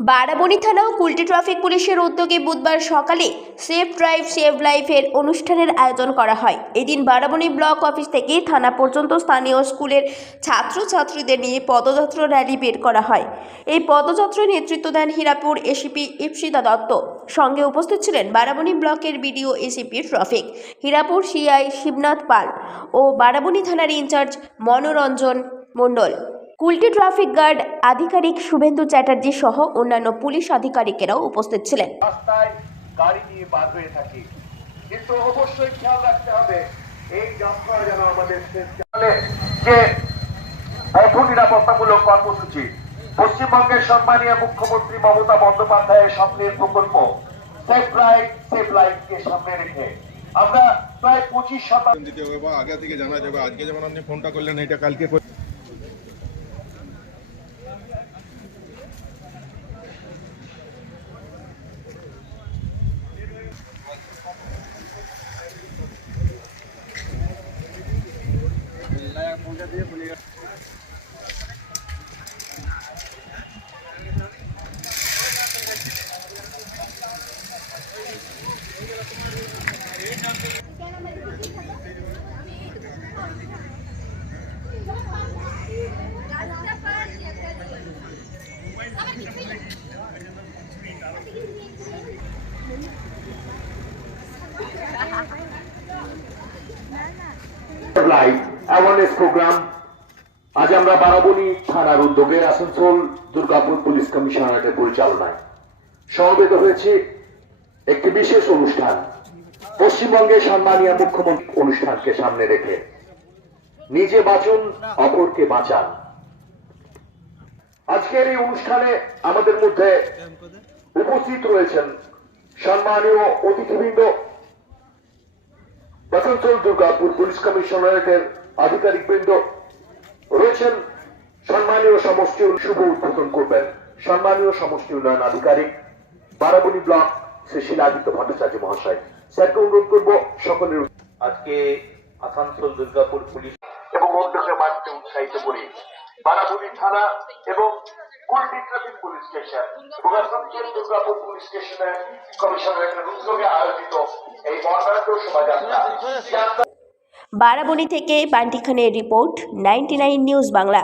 বারাবণী থানা ও কুলটি ট্রাফিক পুলিশের উদ্যোগে বুধবার সকালে সেফ ড্রাইভ সেভ লাইফের অনুষ্ঠানের আয়োজন করা হয়। এদিন বারাবণী ব্লক অফিস থেকে থানা পর্যন্ত স্থানীয় স্কুলের ছাত্রছাত্রীদের নিয়ে পদযাত্রা র্যালি বের করা হয়। এই পদযাত্রার নেতৃত্ব দেন হীরাপুর এসিপি ইপসিতা দত্ত। সঙ্গে উপস্থিত ছিলেন বারাবণী ব্লকের BDO ACP traffic Hirapur CI Shibnath Pal ও বারাবণী থানার incharge Manoranjan Mandal, Kulti traffic guard আধিকারিক শুভেন্দু চ্যাটার্জি সহ অন্যান্য পুলিশ আধিকারিকেরাও উপস্থিত ছিলেন। রাস্তায় গাড়ি নিয়ে বার হয়ে থাকি, কিন্তু অবশ্যই খেয়াল রাখতে হবে এই যাত্রা যেন আমাদের যে পথ নিরাপত্তামূলক কর্মসূচি পশ্চিমবঙ্গের সম্মানীয় মুখ্যমন্ত্রী মমতা বন্দ্যোপাধ্যায়ের স্বপ্নের প্রকল্প সেফ ড্রাইভ সেভ লাইফকে সামনে রেখে আমরা প্রায় 25% দিতে হবে বা আগে থেকে জানা যাবে। আজকে যেমন আপনি ফোনটা করলেন, এটা কালকে লাইভ অ্যাওয়ারনেস প্রোগ্রাম আজ আমরা বারাবণী থানার উদ্যোগে আসানসোল দুর্গাপুর পুলিশ কমিশনারেটের পরিচালনায় সমবেত হয়েছে একটি বিশেষ অনুষ্ঠান, পশ্চিমবঙ্গের সম্মানীয় মুখ্যমন্ত্রী অনুষ্ঠানকে সামনে রেখে নিজে বাঁচুন অপরকে বাঁচান। আজকের এই অনুষ্ঠানে আমাদের মধ্যে উপস্থিত রয়েছেন সম্মানীয় অতিথিবৃন্দ, আসানসোল দুর্গাপুর পুলিশ কমিশনারেটের আধিকারিকবৃন্দ রয়েছেন, সম্মানীয় সমষ্টি শুভ উদ্বোধন করবেন সম্মানীয় সমষ্টি উন্নয়ন আধিকারিক বারাবণী ব্লক শ্রী শিলাদিত্য ভট্টাচার্য মহাশয়। স্যারকে অনুরোধ করবো সকলের আজকে আসানসোল দুর্গাপুর পুলিশ এবং উদ্যোগে মানতে উৎসাহিত করি বারাবণী থানা এবং কুলটি ট্রাফিক পুলিশ স্টেশন এবং আসানসোল দুর্গাপুর পুলিশ স্টেশনের কমিশনারেটের উদ্যোগে আয়োজিত এই বর্ণাঢ্য শোভাযাত্রা। বারাবণী থেকে বান্টি খানের রিপোর্ট, 99 নিউজ বাংলা।